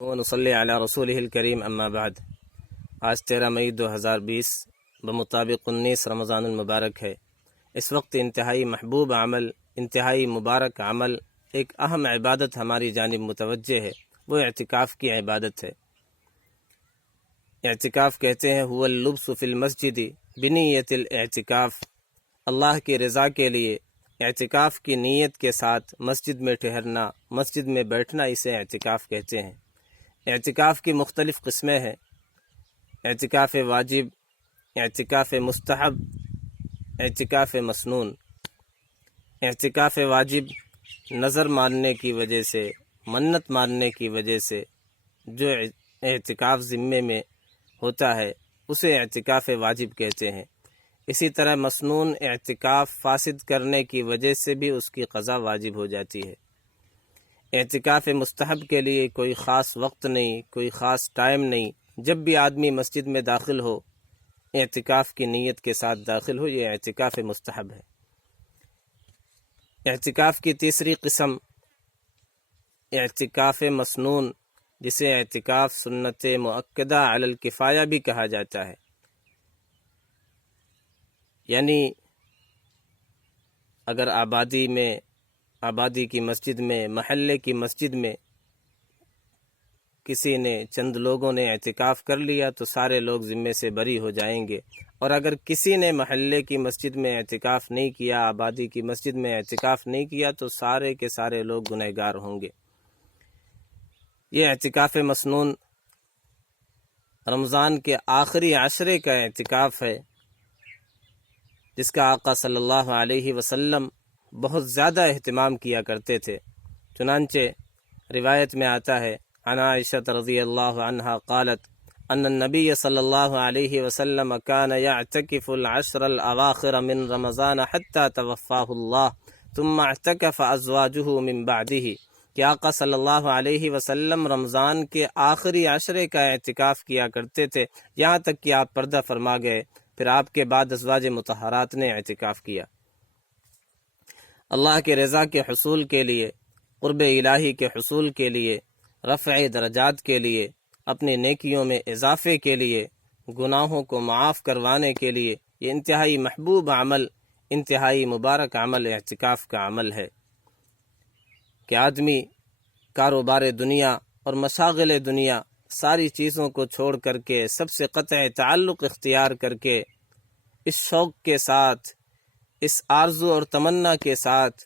ونصلی علی رسولہ الکریم اما بعد۔ آج 13 مئی 2020 بمطابق 19 رمضان المبارک ہے۔ اس وقت انتہائی محبوب عمل، انتہائی مبارک عمل، ایک اہم عبادت ہماری جانب متوجہ ہے، وہ اعتکاف کی عبادت ہے۔ اعتکاف کہتے ہیں هو اللبث فی المسجد بنیت الاعتکاف، اللہ کی رضا کے لیے اعتکاف کی نیت کے ساتھ مسجد میں ٹھہرنا، مسجد میں بیٹھنا، اسے اعتکاف کہتے ہیں۔ اعتکاف کی مختلف قسمیں ہیں: اعتکاف واجب، اعتکاف مستحب، اعتکاف مسنون۔ اعتکاف واجب نظر ماننے کی وجہ سے، منت ماننے کی وجہ سے جو اعتکاف ذمے میں ہوتا ہے اسے اعتکاف واجب کہتے ہیں۔ اسی طرح مسنون اعتکاف فاسد کرنے کی وجہ سے بھی اس کی قضا واجب ہو جاتی ہے۔ اعتکاف مستحب کے لیے کوئی خاص وقت نہیں، کوئی خاص ٹائم نہیں، جب بھی آدمی مسجد میں داخل ہو، اعتکاف کی نیت کے ساتھ داخل ہو، یہ اعتکاف مستحب ہے۔ اعتکاف کی تیسری قسم اعتکاف مسنون، جسے اعتکاف سنت مؤکدہ علی الکفایہ بھی کہا جاتا ہے، یعنی اگر آبادی کی مسجد میں، محلے کی مسجد میں کسی نے، چند لوگوں نے اعتکاف کر لیا تو سارے لوگ ذمے سے بری ہو جائیں گے، اور اگر کسی نے محلے کی مسجد میں اعتکاف نہیں کیا، آبادی کی مسجد میں اعتکاف نہیں کیا، تو سارے کے سارے لوگ گنہگار ہوں گے۔ یہ اعتکاف مسنون رمضان کے آخری عشرے کا اعتکاف ہے، جس کا آقا صلی اللہ علیہ وسلم بہت زیادہ اہتمام کیا کرتے تھے۔ چنانچہ روایت میں آتا ہے، عن عائشہ رضی اللہ عنہا قالت ان النبی صلی اللہ علیہ وسلم كان يعتكف العشر الاواخر من رمضان حتى توفاه اللہ ثم اعتكف ازواجه من بعده، کہ آقا صلی اللہ علیہ وسلم رمضان کے آخری عشرے کا اعتکاف کیا کرتے تھے، یہاں تک کہ آپ پردہ فرما گئے، پھر آپ کے بعد ازواج مطہرات نے اعتکاف کیا۔ اللہ کے رضا کے حصول کے لیے، قرب الہی کے حصول کے لیے، رفع درجات کے لیے، اپنی نیکیوں میں اضافے کے لیے، گناہوں کو معاف کروانے کے لیے، یہ انتہائی محبوب عمل، انتہائی مبارک عمل اعتکاف کا عمل ہے کہ آدمی کاروبار دنیا اور مشاغل دنیا، ساری چیزوں کو چھوڑ کر کے، سب سے قطع تعلق اختیار کر کے، اس شوق کے ساتھ، اس آرزو اور تمنا کے ساتھ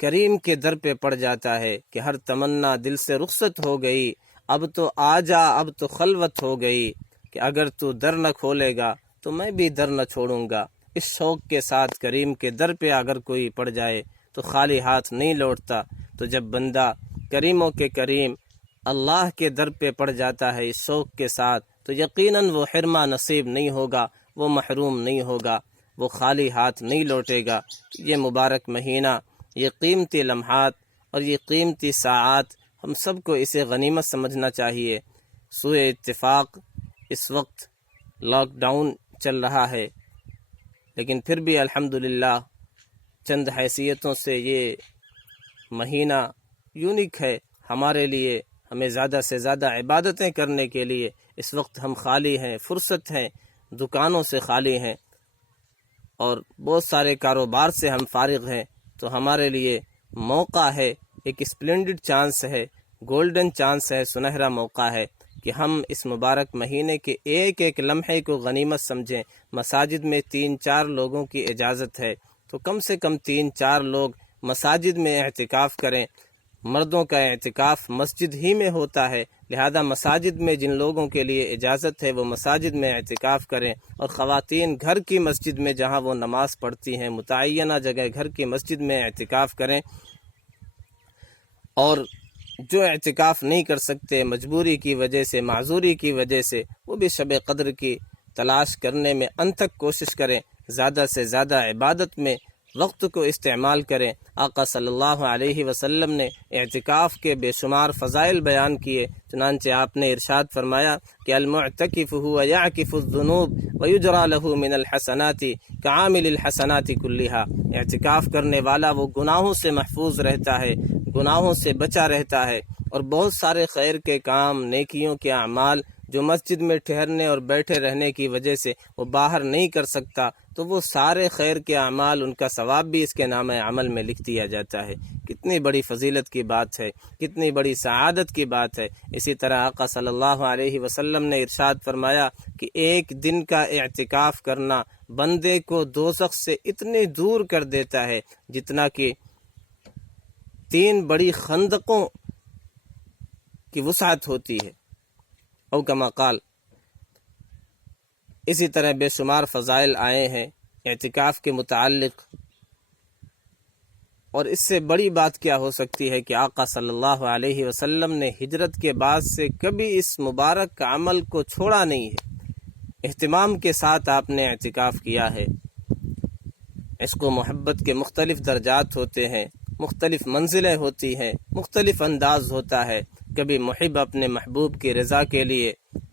کریم کے در پہ پڑ جاتا ہے کہ ہر تمنا دل سے رخصت ہو گئی، اب تو آ جا، اب تو خلوت ہو گئی، کہ اگر تو در نہ کھولے گا تو میں بھی در نہ چھوڑوں گا۔ اس شوق کے ساتھ کریم کے در پہ اگر کوئی پڑ جائے تو خالی ہاتھ نہیں لوٹتا۔ تو جب بندہ کریموں کے کریم اللہ کے در پہ پڑ جاتا ہے اس شوق کے ساتھ، تو یقیناً وہ حرمہ نصیب نہیں ہوگا، وہ محروم نہیں ہوگا، وہ خالی ہاتھ نہیں لوٹے گا۔ یہ مبارک مہینہ، یہ قیمتی لمحات اور یہ قیمتی ساعات، ہم سب کو اسے غنیمت سمجھنا چاہیے۔ سوئے اتفاق اس وقت لاک ڈاؤن چل رہا ہے، لیکن پھر بھی الحمدللہ چند حیثیتوں سے یہ مہینہ یونیک ہے ہمارے لیے۔ ہمیں زیادہ سے زیادہ عبادتیں کرنے کے لیے اس وقت ہم خالی ہیں، فرصت ہیں، دکانوں سے خالی ہیں، اور بہت سارے کاروبار سے ہم فارغ ہیں، تو ہمارے لیے موقع ہے، ایک اسپلینڈڈ چانس ہے، گولڈن چانس ہے، سنہرا موقع ہے کہ ہم اس مبارک مہینے کے ایک ایک لمحے کو غنیمت سمجھیں۔ مساجد میں 3-4 لوگوں کی اجازت ہے، تو کم سے کم 3-4 لوگ مساجد میں اعتکاف کریں۔ مردوں کا اعتکاف مسجد ہی میں ہوتا ہے، لہذا مساجد میں جن لوگوں کے لیے اجازت ہے وہ مساجد میں اعتکاف کریں، اور خواتین گھر کی مسجد میں جہاں وہ نماز پڑھتی ہیں، متعینہ جگہ گھر کی مسجد میں اعتکاف کریں۔ اور جو اعتکاف نہیں کر سکتے مجبوری کی وجہ سے، معذوری کی وجہ سے، وہ بھی شب قدر کی تلاش کرنے میں انتھک کوشش کریں، زیادہ سے زیادہ عبادت میں وقت کو استعمال کریں۔ آقا صلی اللہ علیہ وسلم نے اعتکاف کے بے شمار فضائل بیان کیے، چنانچہ آپ نے ارشاد فرمایا کہ المعتکف هو یعکف الذنوب ویجری له من الحسنات کعامل الحسنات کلھا، اعتکاف کرنے والا وہ گناہوں سے محفوظ رہتا ہے، گناہوں سے بچا رہتا ہے، اور بہت سارے خیر کے کام، نیکیوں کے اعمال جو مسجد میں ٹھہرنے اور بیٹھے رہنے کی وجہ سے وہ باہر نہیں کر سکتا، تو وہ سارے خیر کے اعمال، ان کا ثواب بھی اس کے نام عمل میں لکھ دیا جاتا ہے۔ کتنی بڑی فضیلت کی بات ہے، کتنی بڑی سعادت کی بات ہے۔ اسی طرح آقا صلی اللہ علیہ وسلم نے ارشاد فرمایا کہ ایک دن کا اعتکاف کرنا بندے کو دوزخ سے اتنی دور کر دیتا ہے جتنا کہ 3 بڑی خندقوں کی وسعت ہوتی ہے، او کما قال۔ اسی طرح بے شمار فضائل آئے ہیں اعتکاف کے متعلق، اور اس سے بڑی بات کیا ہو سکتی ہے کہ آقا صلی اللہ علیہ وسلم نے ہجرت کے بعد سے کبھی اس مبارک عمل کو چھوڑا نہیں ہے، اہتمام کے ساتھ آپ نے اعتکاف کیا ہے۔ عشق و محبت کے مختلف درجات ہوتے ہیں، مختلف منزلیں ہوتی ہیں، مختلف انداز ہوتا ہے۔ کبھی محب اپنے محبوب کی رضا کے لیے،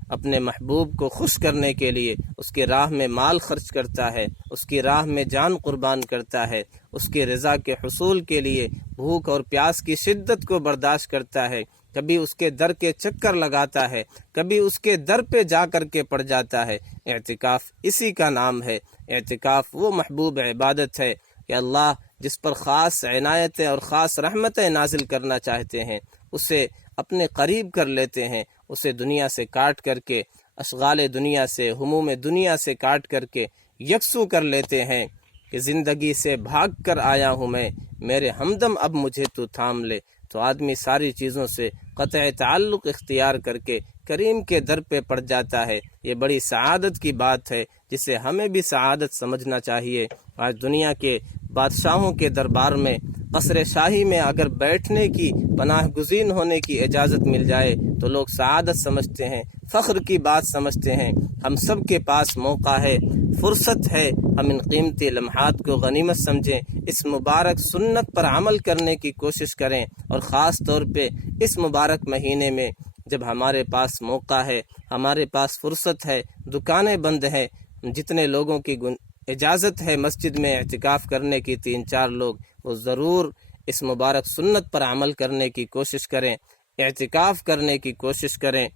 اپنے محبوب کو خوش کرنے کے لیے اس کی راہ میں مال خرچ کرتا ہے، اس کی راہ میں جان قربان کرتا ہے، اس کی رضا کے حصول کے لیے بھوک اور پیاس کی شدت کو برداشت کرتا ہے، کبھی اس کے در کے چکر لگاتا ہے، کبھی اس کے در پہ جا کر کے پڑ جاتا ہے۔ اعتکاف اسی کا نام ہے۔ اعتکاف وہ محبوب عبادت ہے کہ اللہ جس پر خاص عنایتیں اور خاص رحمتیں نازل کرنا چاہتے ہیں اسے اپنے قریب کر لیتے ہیں، اسے دنیا سے کاٹ کر کے، اشغال دنیا سے، ہموم دنیا سے کاٹ کر کے یکسو کر لیتے ہیں کہ زندگی سے بھاگ کر آیا ہوں میں، میرے ہمدم اب مجھے تو تھام لے۔ تو آدمی ساری چیزوں سے قطع تعلق اختیار کر کے کریم کے در پہ پڑ جاتا ہے۔ یہ بڑی سعادت کی بات ہے جسے ہمیں بھی سعادت سمجھنا چاہیے۔ آج دنیا کے بادشاہوں کے دربار میں، قصر شاہی میں اگر بیٹھنے کی، پناہ گزین ہونے کی اجازت مل جائے تو لوگ سعادت سمجھتے ہیں، فخر کی بات سمجھتے ہیں۔ ہم سب کے پاس موقع ہے، فرصت ہے، ہم ان قیمتی لمحات کو غنیمت سمجھیں، اس مبارک سنت پر عمل کرنے کی کوشش کریں، اور خاص طور پہ اس مبارک مہینے میں جب ہمارے پاس موقع ہے، ہمارے پاس فرصت ہے، دکانیں بند ہیں، جتنے لوگوں کی اجازت ہے مسجد میں اعتکاف کرنے کی، 3-4 لوگ، وہ ضرور اس مبارک سنت پر عمل کرنے کی کوشش کریں، اعتکاف کرنے کی کوشش کریں،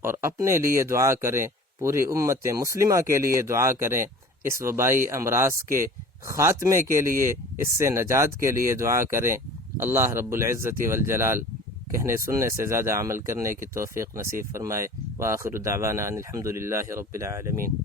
اور اپنے لیے دعا کریں، پوری امت مسلمہ کے لیے دعا کریں، اس وبائی امراض کے خاتمے کے لیے، اس سے نجات کے لیے دعا کریں۔ اللہ رب العزت والجلال کہنے سننے سے زیادہ عمل کرنے کی توفیق نصیب فرمائے۔ وآخر دعوانا ان الحمد للہ رب العالمین۔